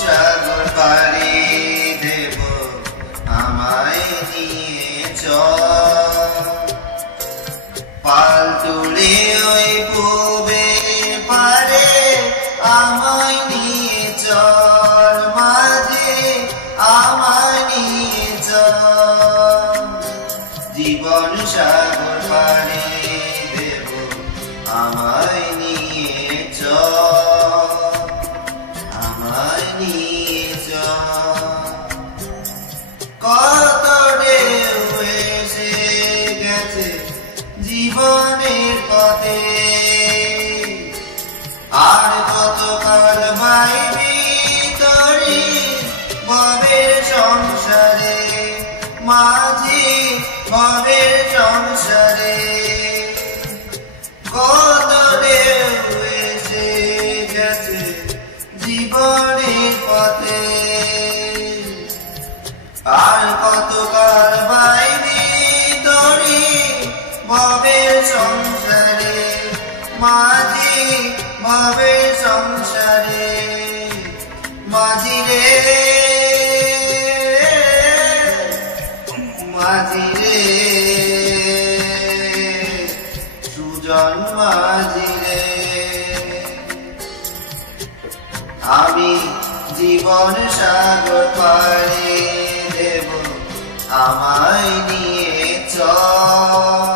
সাগর পাড়ি দেব আমায় নিয়ে চল পাল তুলে ওই পূবে পারে আমায় নিয়ে চল মাঝে আমায় নিয়ে চল জীবন সাগর পাড়ি দেব আমায় নিয়ে চল আমায় নিয়ে চল কত ঢেউ এসে গেছে জীবনের পথে আর কত কাল বাইবি তরি ভবের সংসারে মাঝি ভবের সংসারে কত ঢেউ এসে গেছে জীবনের পথে আর কত কাল বাইবি তরি ভবের সংসারে মাঝি ভবের সংসারে মাঝি রে মাঝি রে সুজন মাঝি রে আমি জীবন সাগর পাড়ি দেব আমায় নিয়ে চল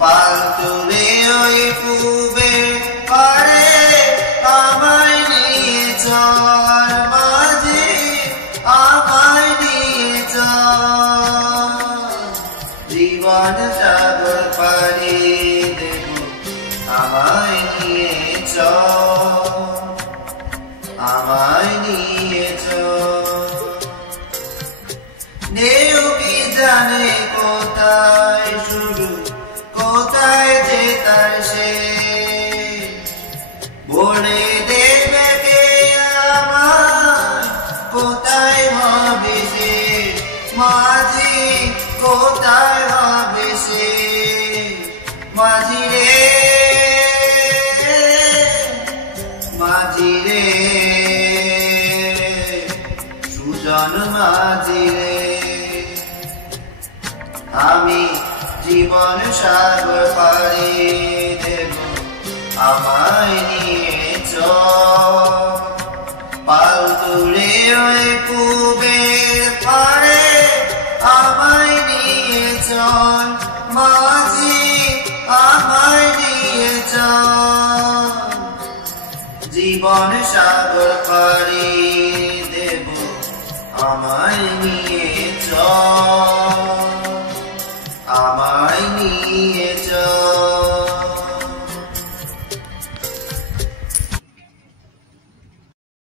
পাল তুলে ওই পূবে পারে আমায় নিয়ে চল মাঝে আমায় নিয়ে চল জীবন সাগর পাড়ি দেব আমায় নিয়ে চল আমায় নিয়ে চল ঢেউ কি জানে কোথায় শুরু কোথায় যে তার শেষ বলে দেবে কে আমার কোথায় হবে সে মাঝি কোথায় হবে সে মাঝি রে মাঝি রে সুজন মাঝি রে আমি জীবন সাগর পাড়ি দেব আমায় নিয়ে চল পাল তুলে ওই পূবের পারে আমায় নিয়ে চল মাঝি আমায় নিয়ে চল জীবন সাগর পাড়ি দেব আমায়